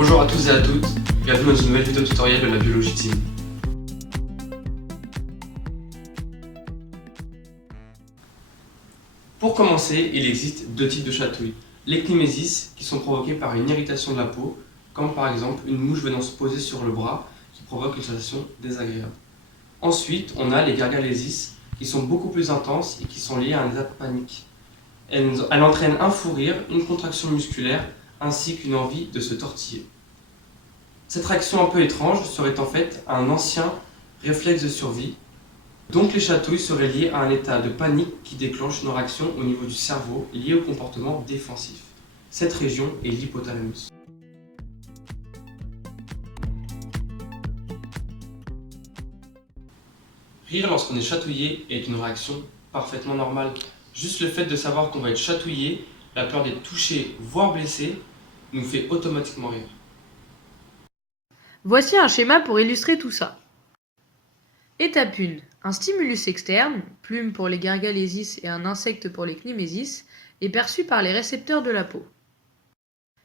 Bonjour à tous et à toutes, bienvenue dans une nouvelle vidéo tutoriel de la biologie team. Pour commencer, il existe deux types de chatouilles. Les cnimésis, qui sont provoquées par une irritation de la peau, comme par exemple une mouche venant se poser sur le bras, qui provoque une sensation désagréable. Ensuite, on a les gargalésis, qui sont beaucoup plus intenses et qui sont liées à un état de panique. Elle entraîne un fou rire, une contraction musculaire, ainsi qu'une envie de se tortiller. Cette réaction un peu étrange serait en fait un ancien réflexe de survie. Donc les chatouilles seraient liées à un état de panique qui déclenche une réaction au niveau du cerveau liée au comportement défensif. Cette région est l'hypothalamus. Rire lorsqu'on est chatouillé est une réaction parfaitement normale. Juste le fait de savoir qu'on va être chatouillé, la peur d'être touché, voire blessé, nous fait automatiquement rire. Voici un schéma pour illustrer tout ça. Étape 1. Un stimulus externe, plume pour les gargalésis et un insecte pour les cnimésis, est perçu par les récepteurs de la peau.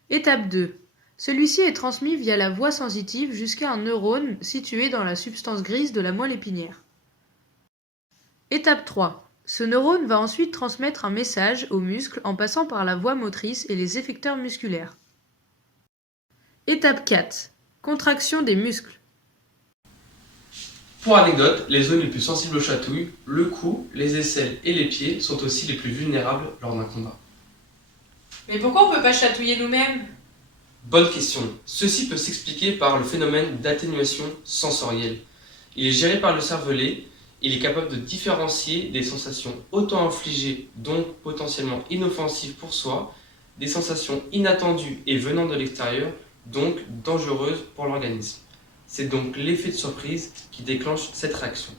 Étape 2. Celui-ci est transmis via la voie sensitive jusqu'à un neurone situé dans la substance grise de la moelle épinière. Étape 3. Ce neurone va ensuite transmettre un message aux muscles en passant par la voie motrice et les effecteurs musculaires. Étape 4. Contraction des muscles. Pour anecdote, les zones les plus sensibles aux chatouilles, le cou, les aisselles et les pieds, sont aussi les plus vulnérables lors d'un combat. Mais pourquoi on ne peut pas chatouiller nous-mêmes? Bonne question. Ceci peut s'expliquer par le phénomène d'atténuation sensorielle. Il est géré par le cervelet. Il est capable de différencier des sensations auto-infligées, donc potentiellement inoffensives pour soi, des sensations inattendues et venant de l'extérieur, donc dangereuses pour l'organisme. C'est donc l'effet de surprise qui déclenche cette réaction.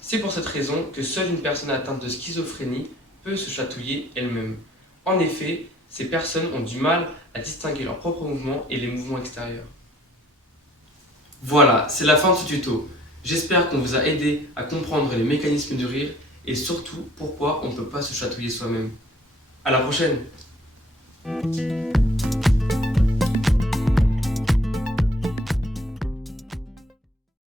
C'est pour cette raison que seule une personne atteinte de schizophrénie peut se chatouiller elle-même. En effet, ces personnes ont du mal à distinguer leurs propres mouvements et les mouvements extérieurs. Voilà, c'est la fin de ce tuto. J'espère qu'on vous a aidé à comprendre les mécanismes du rire et surtout pourquoi on ne peut pas se chatouiller soi-même. À la prochaine!